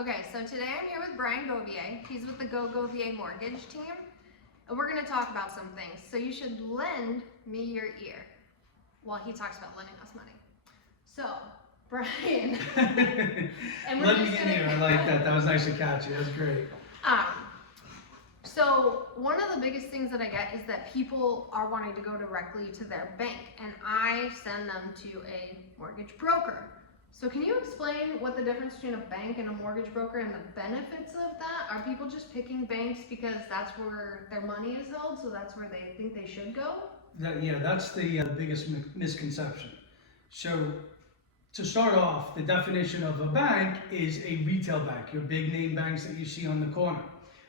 Okay, so today I'm here with Brian Govier. He's with the Go Govier Mortgage team, and we're going to talk about some things. So you should lend me your ear while he talks about lending us money. So, Brian, and Let me in here. I like that. That was nice and catchy. That's great. So one of the biggest things that I get is that people are wanting to go directly to their bank, and I send them to a mortgage broker. So can you explain what the difference between a bank and a mortgage broker and the benefits of that? Are people just picking banks because that's where their money is held, so that's where they think they should go? That's the biggest misconception. So to start off, the definition of a bank is a retail bank, your big name banks that you see on the corner,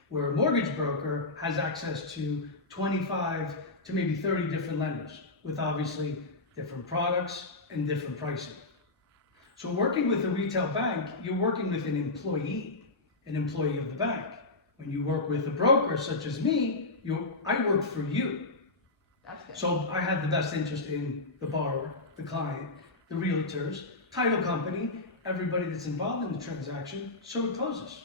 where a mortgage broker has access to 25 to maybe 30 different lenders with obviously different products and different pricing. So working with a retail bank, you're working with an employee of the bank. When you work with a broker such as me, I work for you. That's good. So I have the best interest in the borrower, the client, the realtors, title company, everybody that's involved in the transaction, so it closes.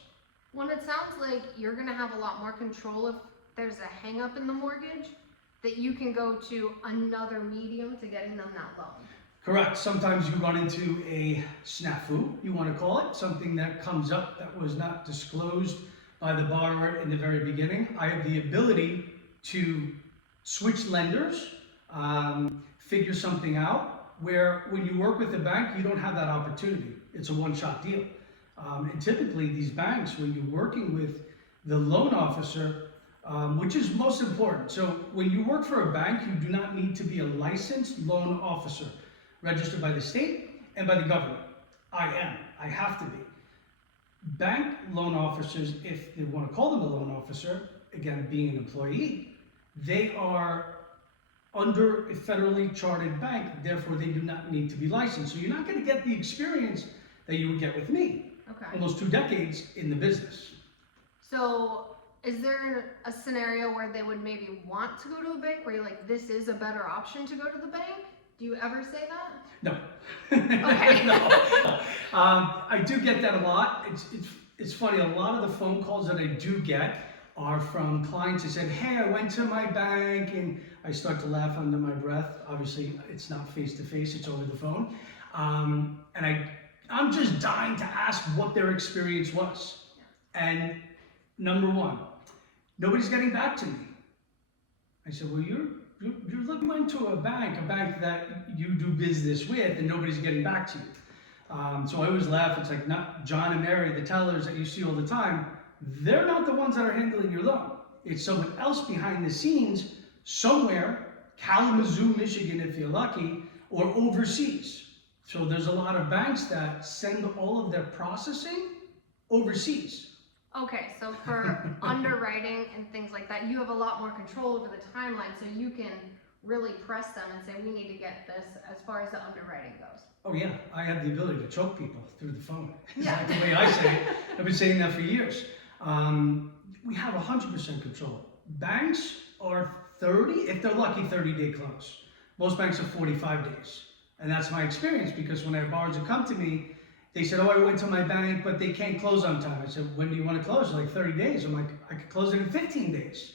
Well, it sounds like you're going to have a lot more control if there's a hang up in the mortgage, that you can go to another medium to getting them that loan. Correct. Sometimes you run into a snafu, you want to call it, something that comes up that was not disclosed by the borrower in the very beginning. I have the ability to switch lenders, figure something out, where when you work with a bank, you don't have that opportunity. It's a one-shot deal. And typically these banks, when you're working with the loan officer, which is most important. So when you work for a bank, you do not need to be a licensed loan officer, registered by the state and by the government. I have to be. Bank loan officers, if they want to call them a loan officer, again, being an employee, they are under a federally chartered bank, therefore they do not need to be licensed. So you're not going to get the experience that you would get with me. Okay. Almost 2 decades in the business. So is there a scenario where they would maybe want to go to a bank where you're like, this is a better option to go to the bank? Do you ever say that? No. Okay. No. I do get that a lot. It's funny, a lot of the phone calls that I do get are from clients that said, hey, I went to my bank, and I start to laugh under my breath. Obviously, it's not face-to-face, it's over the phone. And I'm just dying to ask what their experience was. And number one, nobody's getting back to me. I said, well, you're looking into a bank that you do business with, and nobody's getting back to you. So I always laugh. It's like not John and Mary, the tellers that you see all the time. They're not the ones that are handling your loan. It's someone else behind the scenes somewhere, Kalamazoo, Michigan, if you're lucky, or overseas. So there's a lot of banks that send all of their processing overseas. Okay, so for underwriting and things like that, you have a lot more control over the timeline, so you can really press them and say, we need to get this as far as the underwriting goes. Oh yeah, I have the ability to choke people through the phone. Yeah. That's the way I say it. I've been saying that for years. We have 100% control. Banks are 30, if they're lucky, 30-day close. Most banks are 45 days. And that's my experience, because when I have borrowers that come to me, they said, oh, I went to my bank, but they can't close on time. I said, when do you want to close? Like 30 days. I'm like, I could close it in 15 days,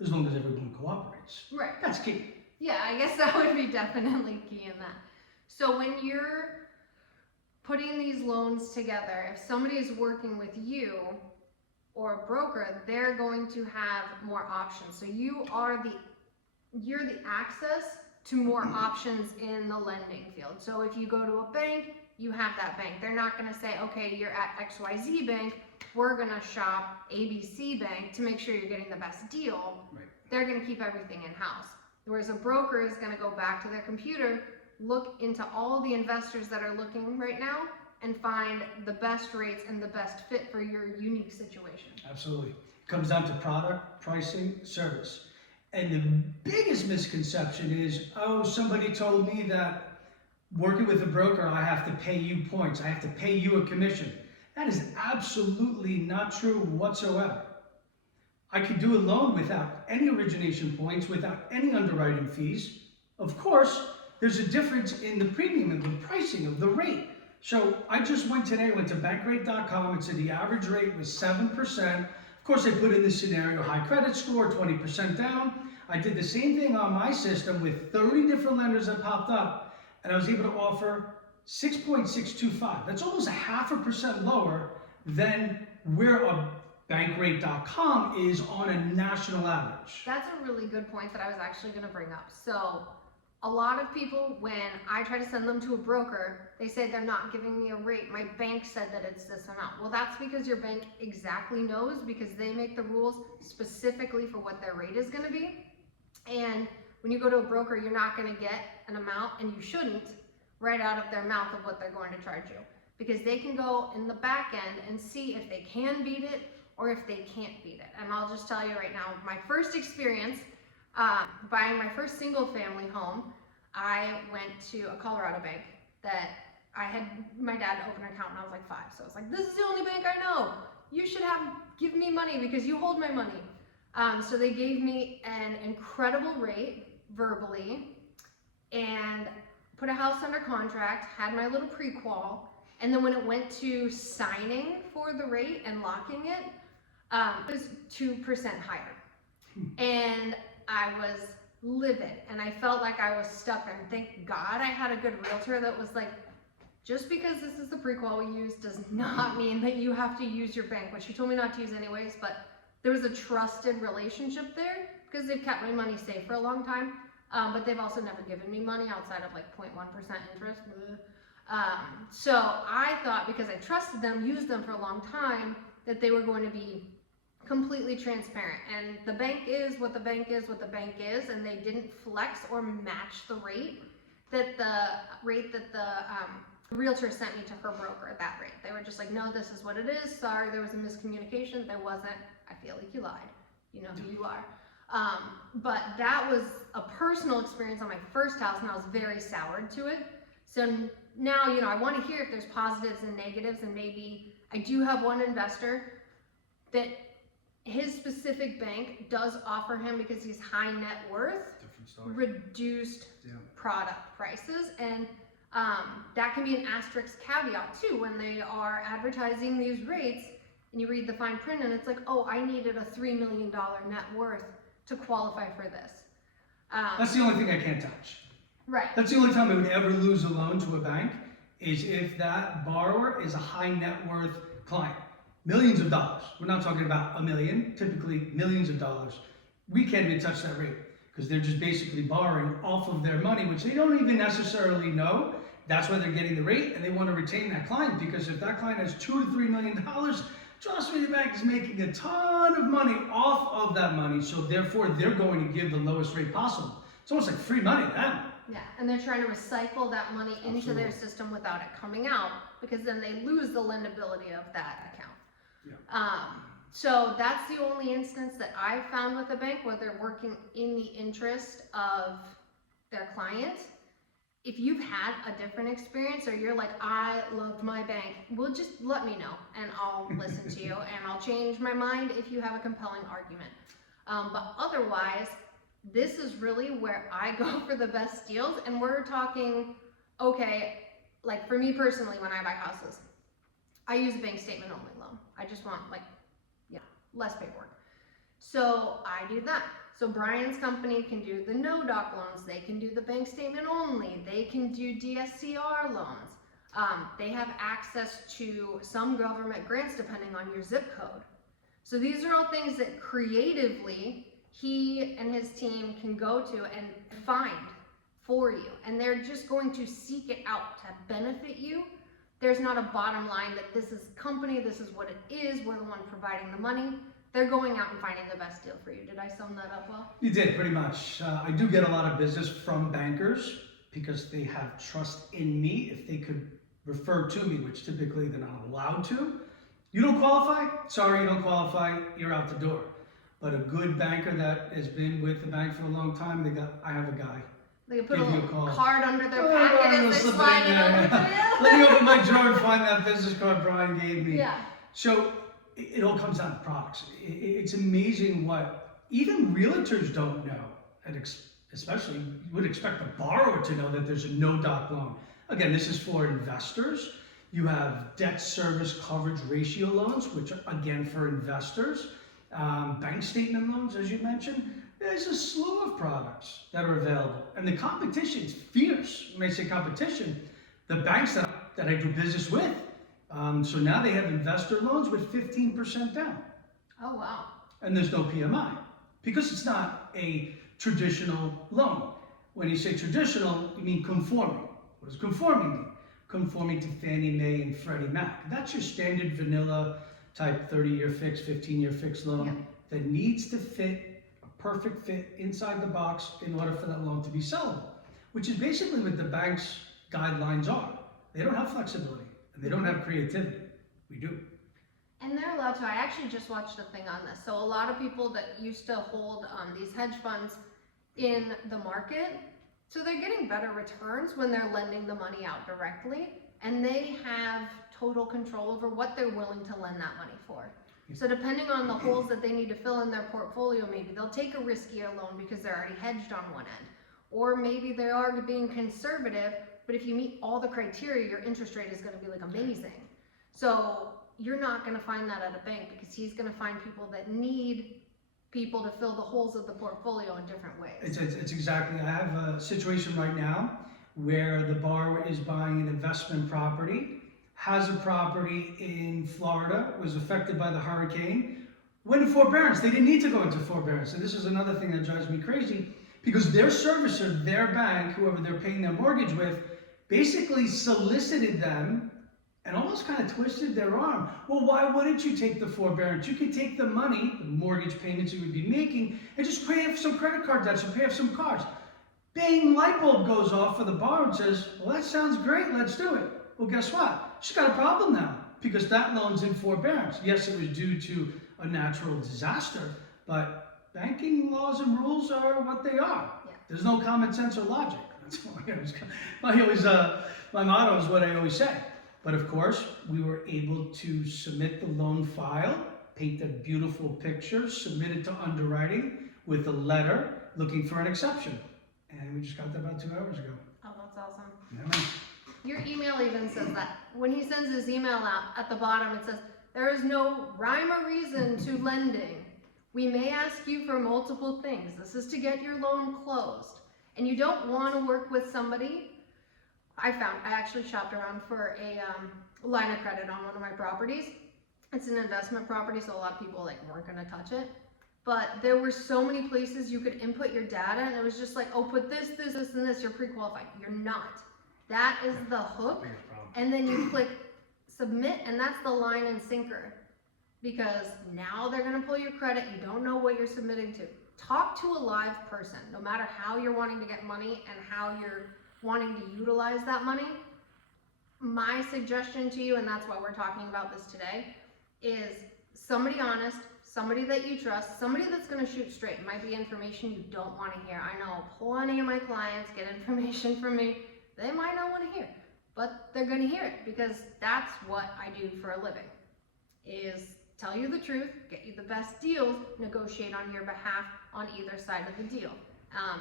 as long as everyone cooperates. Right. That's key. Yeah, I guess that would be definitely key in that. So when you're putting these loans together, if somebody is working with you or a broker, they're going to have more options. So you're the access to more options in the lending field. So if you go to a bank, you have that bank. They're not going to say, okay, you're at XYZ bank, we're going to shop ABC bank to make sure you're getting the best deal. Right. They're going to keep everything in-house. Whereas a broker is going to go back to their computer, look into all the investors that are looking right now, and find the best rates and the best fit for your unique situation. Absolutely. It comes down to product, pricing, service. And the biggest misconception is, oh, somebody told me that working with a broker, I have to pay you points. I have to pay you a commission. That is absolutely not true whatsoever. I could do a loan without any origination points, without any underwriting fees. Of course, there's a difference in the premium and the pricing of the rate. So I just went today, went to bankrate.com. It said the average rate was 7%. Of course, I put in the scenario, high credit score, 20% down. I did the same thing on my system with 30 different lenders that popped up, and I was able to offer 6.625. That's almost 0.5% lower than where a bankrate.com is on a national average. That's a really good point that I was actually going to bring up. So a lot of people, when I try to send them to a broker, they say they're not giving me a rate. My bank said that it's this amount. Well, that's because your bank exactly knows, because they make the rules specifically for what their rate is going to be. And when you go to a broker, you're not going to get an amount, and you shouldn't, right out of their mouth of what they're going to charge you, because they can go in the back end and see if they can beat it or if they can't beat it. And I'll just tell you right now, my first experience buying my first single family home, I went to a Colorado bank that I had my dad open an account when I was like 5. So I was like, this is the only bank I know. You should give me money because you hold my money. So they gave me an incredible rate verbally and put a house under contract, had my little pre-qual, and then when it went to signing for the rate and locking it, it was 2% higher. And I was livid, and I felt like I was stuck, and thank God I had a good realtor that was like, just because this is the pre-qual we use does not mean that you have to use your bank, which she told me not to use anyways, but there was a trusted relationship there because they've kept my money safe for a long time, but they've also never given me money outside of like 0.1% interest. So I thought, because I trusted them, used them for a long time, that they were going to be completely transparent, and the bank is what the bank is what the bank is, and they didn't flex or match the rate that the realtor sent me to her broker at that rate. They were just like, no, this is what it is. Sorry, there was a miscommunication. There wasn't. I feel like you lied. You know who you are. But that was a personal experience on my first house, and I was very soured to it. So now, I want to hear if there's positives and negatives, and maybe I do have one investor that his specific bank does offer him, because he's high net worth, reduced product prices, and that can be an asterisk caveat too when they are advertising these rates, and you read the fine print and it's like, oh, I needed a $3 million net worth to qualify for this. That's the only thing I can't touch. Right. That's the only time I would ever lose a loan to a bank, is if that borrower is a high net worth client. Millions of dollars. We're not talking about $1 million, typically millions of dollars. We can't even touch that rate, because they're just basically borrowing off of their money, which they don't even necessarily know. That's why they're getting the rate, and they want to retain that client, because if that client has $2 to $3 million, trust me, the bank is making a ton of money off of that money, so therefore they're going to give the lowest rate possible. It's almost like free money to them. Yeah, and they're trying to recycle that money into their system without it coming out, because then they lose the lendability of that account. Yeah. So that's the only instance that I've found with a bank where they're working in the interest of their client. If you've had a different experience, or you're like, I loved my bank, well, just let me know and I'll listen to you, and I'll change my mind if you have a compelling argument. But otherwise, this is really where I go for the best deals. And we're talking, okay, like for me personally, when I buy houses, I use a bank statement only loan. I just want less paperwork. So I do that. So Brian's company can do the no-doc loans. They can do the bank statement only. They can do DSCR loans. They have access to some government grants depending on your zip code. So these are all things that creatively he and his team can go to and find for you. And they're just going to seek it out to benefit you. There's not a bottom line that this is company, this is what it is, we're the one providing the money. They're going out and finding the best deal for you. Did I sum that up well? You did, pretty much. I do get a lot of business from bankers because they have trust in me. If they could refer to me, which typically they're not allowed to. You don't qualify? Sorry, you don't qualify, you're out the door. But a good banker that has been with the bank for a long time, I have a guy. They put Give a you little call. card under their packet as they slide it over to you. Let me open my drawer and find that business card Brian gave me. Yeah. So it all comes down to products. It's amazing what even realtors don't know, and especially you would expect the borrower to know that there's a no-doc loan. Again, this is for investors. You have debt service coverage ratio loans, which are again for investors. Bank statement loans, as you mentioned. There's a slew of products that are available. And the competition is fierce. When I say competition, the banks that I do business with, so now they have investor loans with 15% down. Oh, wow. And there's no PMI because it's not a traditional loan. When you say traditional, you mean conforming. What does conforming mean? Conforming to Fannie Mae and Freddie Mac. That's your standard vanilla type 30-year fixed, 15-year fixed loan that needs to fit, a perfect fit inside the box in order for that loan to be sellable, which is basically what the bank's guidelines are. They don't have flexibility and they don't have creativity. We do. And they're allowed to. I actually just watched a thing on this. So a lot of people that used to hold these hedge funds in the market, so they're getting better returns when they're lending the money out directly, and they have total control over what they're willing to lend that money for. So depending on the holes that they need to fill in their portfolio, maybe they'll take a riskier loan because they're already hedged on one end. Or maybe they are being conservative, but if you meet all the criteria, your interest rate is going to be like amazing. So you're not going to find that at a bank because he's going to find people that need people to fill the holes of the portfolio in different ways. It's exactly, I have a situation right now where the borrower is buying an investment property, has a property in Florida, was affected by the hurricane, went in forbearance. They didn't need to go into forbearance. And this is another thing that drives me crazy because their servicer, their bank, whoever they're paying their mortgage with, basically solicited them and almost kind of twisted their arm. Well, why wouldn't you take the forbearance? You could take the money, the mortgage payments you would be making, and just pay off some credit card debts or pay off some cars. Bang, light bulb goes off for the borrower and says, well, that sounds great, let's do it. Well, guess what? She's got a problem now because that loan's in forbearance. Yes, it was due to a natural disaster, but banking laws and rules are what they are. Yeah. There's no common sense or logic. That's my motto is what I always say. But of course, we were able to submit the loan file, paint a beautiful picture, submit it to underwriting with a letter looking for an exception. And we just got that about 2 hours ago. Oh, that's awesome. Yeah, man. Your email even says that. When he sends his email out, at the bottom it says, there is no rhyme or reason to lending. We may ask you for multiple things. This is to get your loan closed. And you don't want to work with somebody. I actually shopped around for a line of credit on one of my properties. It's an investment property, so a lot of people weren't gonna touch it. But there were so many places you could input your data, and it was just like, oh, put this, this, this, and this, you're pre-qualified. You're not. That is the hook, and then you click submit, and that's the line and sinker. Because now they're gonna pull your credit, you don't know what you're submitting to. Talk to a live person, no matter how you're wanting to get money and how you're wanting to utilize that money. My suggestion to you, and that's why we're talking about this today, is somebody honest, somebody that you trust, somebody that's going to shoot straight. It might be information you don't want to hear. I know plenty of my clients get information from me they might not want to hear, but they're going to hear it because that's what I do for a living, is tell you the truth, get you the best deals, negotiate on your behalf on either side of the deal.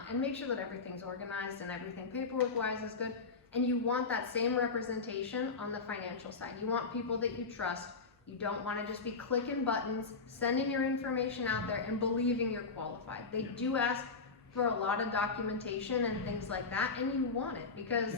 And make sure that everything's organized and everything paperwork-wise is good. And you want that same representation on the financial side. You want people that you trust. You don't want to just be clicking buttons, sending your information out there and believing you're qualified. They do ask for a lot of documentation and things like that, and you want it because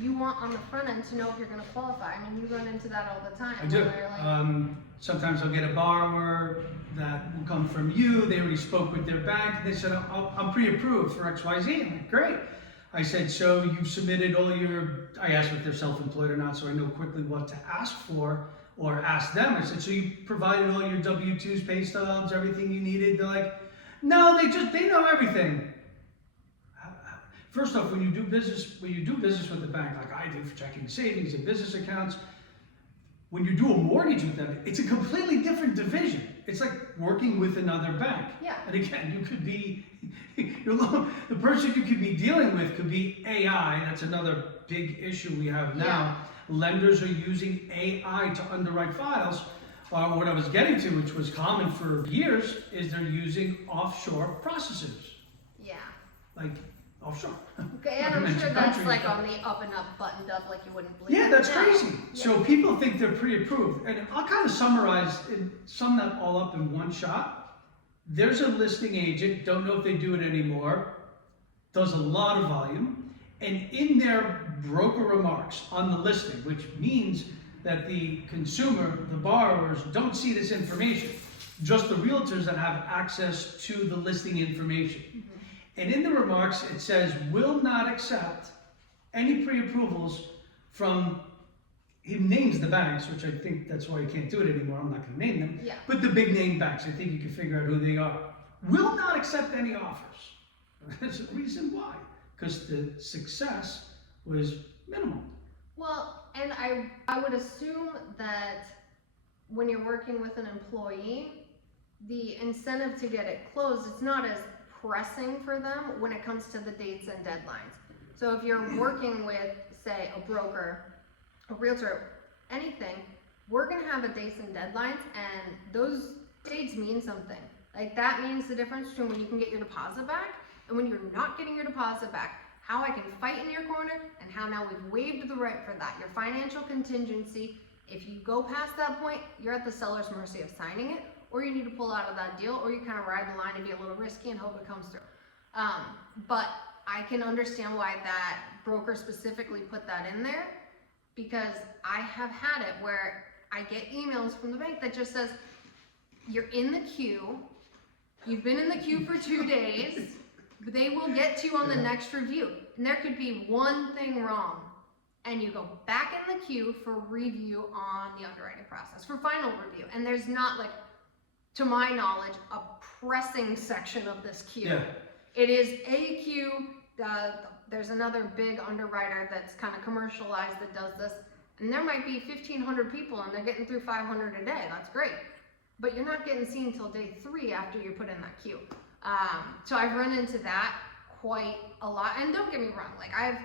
you want on the front end to know if you're going to qualify. I mean, you run into that all the time. I do. Sometimes I'll get a borrower that will come from you. They already spoke with their bank. They said, I'm pre-approved for XYZ. I'm like, great. I said, so you've submitted all your, I asked if they're self-employed or not, so I know quickly what to ask for or ask them. I said, so you provided all your W-2s, pay stubs, everything you needed? They're like, no, they know everything. First off, when you do business with the bank, like I do for checking savings and business accounts, when you do a mortgage with them, it's a completely different division. It's like working with another bank. Yeah. And again, you could be, the person you could be dealing with could be AI. That's another big issue we have now. Yeah. Lenders are using AI to underwrite files. What I was getting to, which was common for years, is they're using offshore processors. Yeah. Like Oh, sure. Okay, and Not to I'm mention sure that's countries, like but- on the up and up, buttoned up, like you wouldn't believe. Yeah, that's No. crazy. Yeah. So people think they're pre-approved, and I'll kind of summarize and sum that all up in one shot. There's a listing agent, don't know if they do it anymore, does a lot of volume, and in their broker remarks on the listing, which means that the consumer, the borrowers, don't see this information, just the realtors that have access to the listing information. And in the remarks, it says, will not accept any pre-approvals from, he names the banks, which I think that's why you can't do it anymore, I'm not gonna name them, Yeah. but the big name banks, I think you can figure out who they are, will not accept any offers. There's a reason why, because the success was minimal. Well, and I would assume that when you're working with an employee, the incentive to get it closed, it's not as pressing for them when it comes to the dates and deadlines. So if you're working with, say, a broker, a realtor, anything, we're gonna have a dates and deadlines, and those dates mean something. Like that means the difference between when you can get your deposit back and when you're not getting your deposit back. How I can fight in your corner, and how now we've waived the right for that. Your financial contingency, if you go past that point, you're at the seller's mercy of signing it, or you need to pull out of that deal, or you kind of ride the line and be a little risky and hope it comes through. But I can understand why that broker specifically put that in there, because I have had it where I get emails from the bank that just says, you're in the queue, you've been in the queue for 2 days, they will get to you on the next review. And there could be one thing wrong, and you go back in the queue for review on the underwriting process, for final review. And there's not, like, to my knowledge, a pressing section of this queue. Yeah. It is a queue. There's another big underwriter that's kind of commercialized that does this, and there might be 1,500 people, and they're getting through 500 a day. That's great, but you're not getting seen until day 3 after you put in that queue. So I've run into that quite a lot, and don't get me wrong, like I've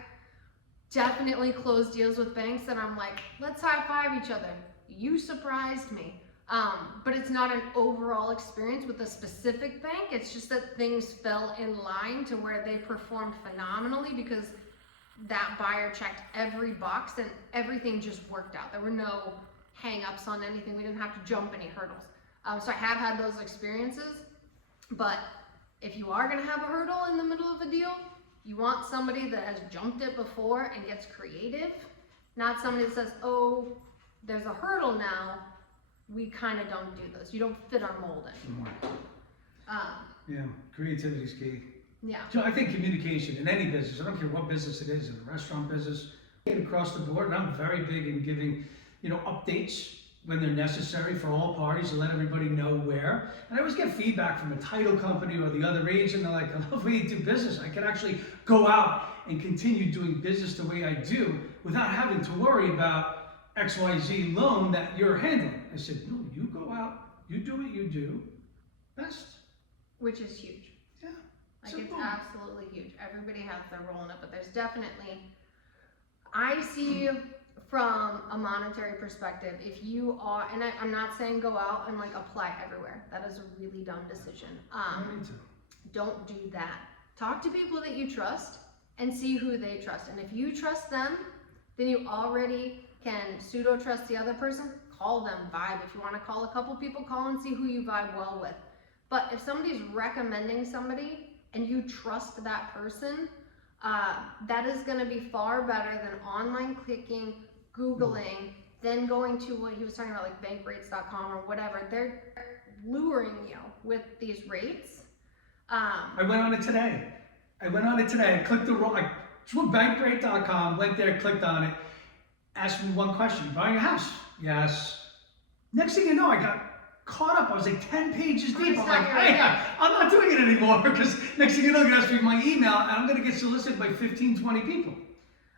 definitely closed deals with banks that I'm like, let's high five each other. You surprised me. But it's not an overall experience with a specific bank. It's just that things fell in line to where they performed phenomenally because that buyer checked every box and everything just worked out. There were no hang-ups on anything. We didn't have to jump any hurdles. So I have had those experiences, but if you are gonna have a hurdle in the middle of a deal, you want somebody that has jumped it before and gets creative, not somebody that says, oh, there's a hurdle now, we kind of don't do those. You don't fit our mold anymore. Yeah, creativity is key. Yeah. So I think communication in any business, I don't care what business it is, in a restaurant business, across the board, and I'm very big in giving, updates when they're necessary for all parties to let everybody know where. And I always get feedback from a title company or the other agent. They're like, I love the way you do business. I can actually go out and continue doing business the way I do without having to worry about XYZ loan that you're handling. I said, no, you go out, you do what you do best. Which is huge. Yeah. Like Simple. it's absolutely huge. Everybody has their role in it, but there's definitely, I see from a monetary perspective, if you are, and I'm not saying go out and like apply everywhere. That is a really dumb decision. Me too. Don't do that. Talk to people that you trust and see who they trust. And if you trust them, then you already can pseudo trust the other person. Call them, vibe. If you want to call a couple people, call and see who you vibe well with. But if somebody's recommending somebody and you trust that person, that is going to be far better than online clicking, Googling, then going to what he was talking about, like bankrates.com or whatever. They're luring you with these rates. I went on it today. I clicked I went bankrate.com, went there, clicked on it, asked me one question. You buying a house? Yes. Next thing you know, I got caught up. I was like 10 pages deep. I'm like, hey, I'm not doing it anymore because next thing you know, you're going to ask me my email and I'm going to get solicited by 15, 20 people.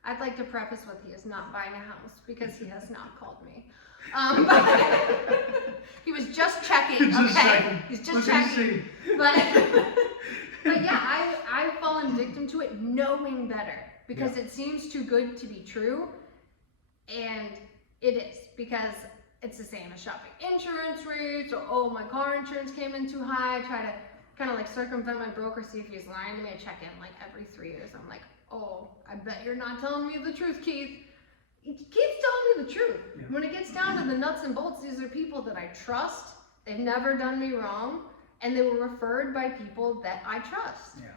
I'd like to preface with he is not buying a house because he has not called me. But he was just checking, okay? He's just checking. But yeah, I've fallen victim to it knowing better because it seems too good to be true. And it is, because it's the same as shopping. Insurance rates, or oh, my car insurance came in too high. I try to kind of like circumvent my broker, see if he's lying to me. I check in like every 3 years. I'm like, oh, I bet you're not telling me the truth, Keith. Keith's telling me the truth. Yeah. When it gets down to the nuts and bolts, these are people that I trust. They've never done me wrong, and they were referred by people that I trust. Yeah.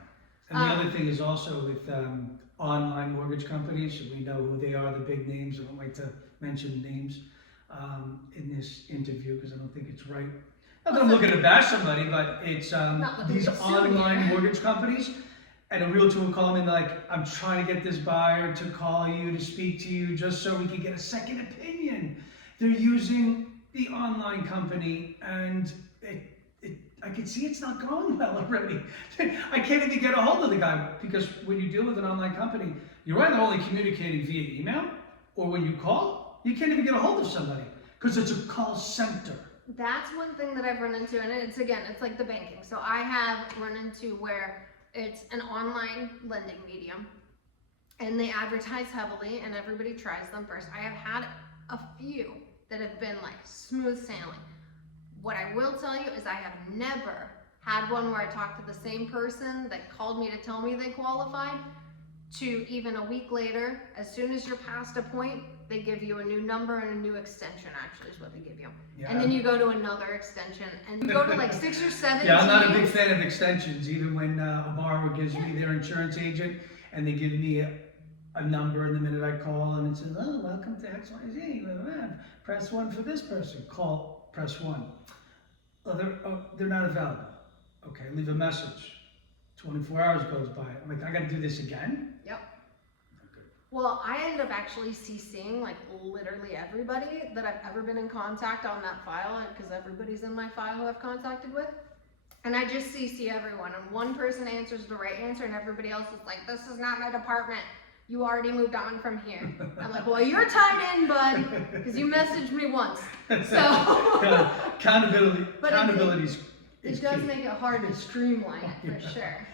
And the other thing is also with online mortgage companies, we know who they are, the big names. I don't like to mention names in this interview because I don't think it's right. Not that I'm looking to bash somebody, but it's these online mortgage companies. And a realtor will call me and like, I'm trying to get this buyer to call you, to speak to you, just so we can get a second opinion. They're using the online company, and I can see it's not going well already. I can't even get a hold of the guy, because when you deal with an online company, you're either only communicating via email, or when you call, you can't even get a hold of somebody, because it's a call center. That's one thing that I've run into, and it's like the banking. So I have run into where it's an online lending medium, and they advertise heavily, and everybody tries them first. I have had a few that have been like smooth sailing. What I will tell you is I have never had one where I talked to the same person that called me to tell me they qualified, to even a week later, as soon as you're past a point, they give you a new number and a new extension, actually is what they give you. Yeah. And then you go to another extension, and you go to like 6 or 7 Yeah, I'm not a big teams. fan of extensions, even when a borrower gives me their insurance agent, and they give me a number, and the minute I call, and it says, oh, welcome to XYZ, press 1 for this person, press 1. They're not available. Okay, leave a message. 24 hours goes by. I'm like, I gotta do this again? Yep. Well, I ended up actually CCing like literally everybody that I've ever been in contact on that file, because everybody's in my file who I've contacted with. And I just CC everyone, and one person answers the right answer, and everybody else is like, this is not my department. You already moved on from here. I'm like, well, you're tied in, bud, because you messaged me once. So accountability is it does key. make it hard to streamline it for sure.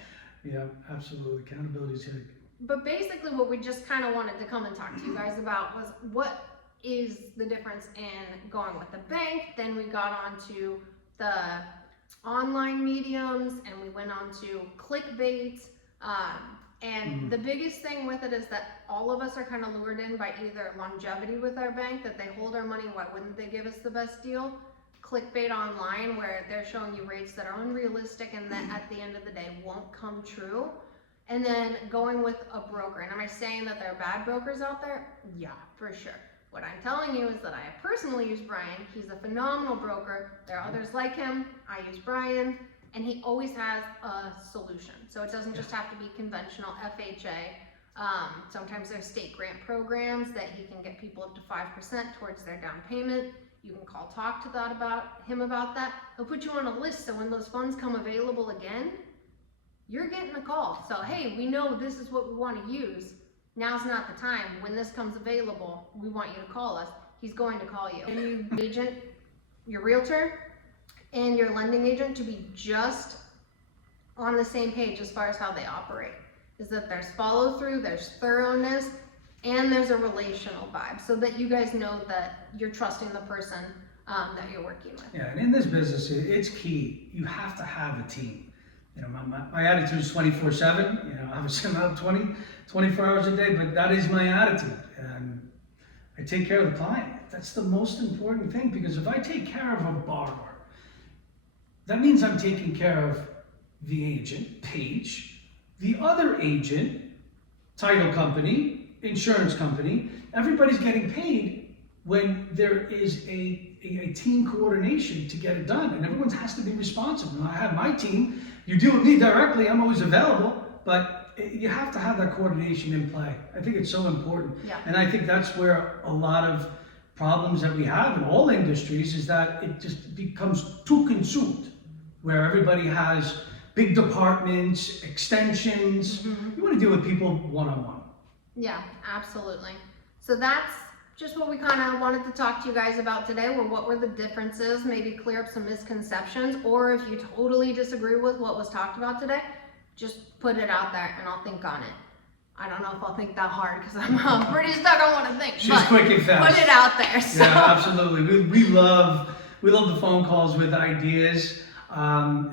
Yeah, absolutely. Accountability is big. But basically what we just kind of wanted to come and talk to you guys about was what is the difference in going with the bank. Then we got onto the online mediums, and we went on to clickbait. And the biggest thing with it is that all of us are kind of lured in by either longevity with our bank, that they hold our money, why wouldn't they give us the best deal? Clickbait online, where they're showing you rates that are unrealistic and that at the end of the day won't come true. And then going with a broker. And am I saying that there are bad brokers out there? Yeah, for sure. What I'm telling you is that I have personally used Brian. He's a phenomenal broker. There are others like him. I use Brian, and he always has a solution. So it doesn't just have to be conventional FHA. Sometimes there's state grant programs that he can get people up to 5% towards their down payment. You can talk to him about that. He'll put you on a list, so when those funds come available again, you're getting a call. So, hey, we know this is what we want to use. Now's not the time. When this comes available, we want you to call us. He's going to call you. And your agent, your realtor, and your lending agent to be just on the same page as far as how they operate. Is that there's follow through, there's thoroughness, and there's a relational vibe, so that you guys know that you're trusting the person that you're working with. Yeah, and in this business, it's key. You have to have a team. You know, my attitude is 24/7. You know, obviously I'm out 24 hours a day, but that is my attitude. And I take care of the client. That's the most important thing, because if I take care of a borrower, that means I'm taking care of the agent, Paige, the other agent, title company, insurance company. Everybody's getting paid when there is a team coordination to get it done, and everyone has to be responsive. Now, I have my team. You deal with me directly. I'm always available, but you have to have that coordination in play. I think it's so important. Yeah. And I think that's where a lot of problems that we have in all industries is that it just becomes too consumed, where everybody has big departments, extensions. You want to deal with people one-on-one. Yeah, absolutely. So that's just what we kind of wanted to talk to you guys about today, were what were the differences, maybe clear up some misconceptions, or if you totally disagree with what was talked about today, just put it out there and I'll think on it. I don't know if I'll think that hard, because I'm pretty stuck on what to think. She's quick and fast. Put it out there. So. Yeah, absolutely. We love the phone calls with ideas.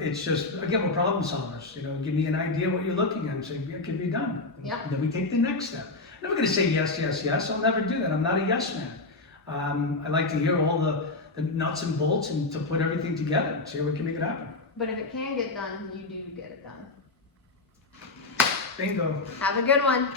It's just, again, we're problem solvers. You know, give me an idea what you're looking at and say, yeah, it can be done. Yeah. And then we take the next step. I'm never going to say yes, yes, yes. I'll never do that. I'm not a yes man. I like to hear all the nuts and bolts and to put everything together and see how we can make it happen. But if it can get done, you do get it done. Bingo. Have a good one.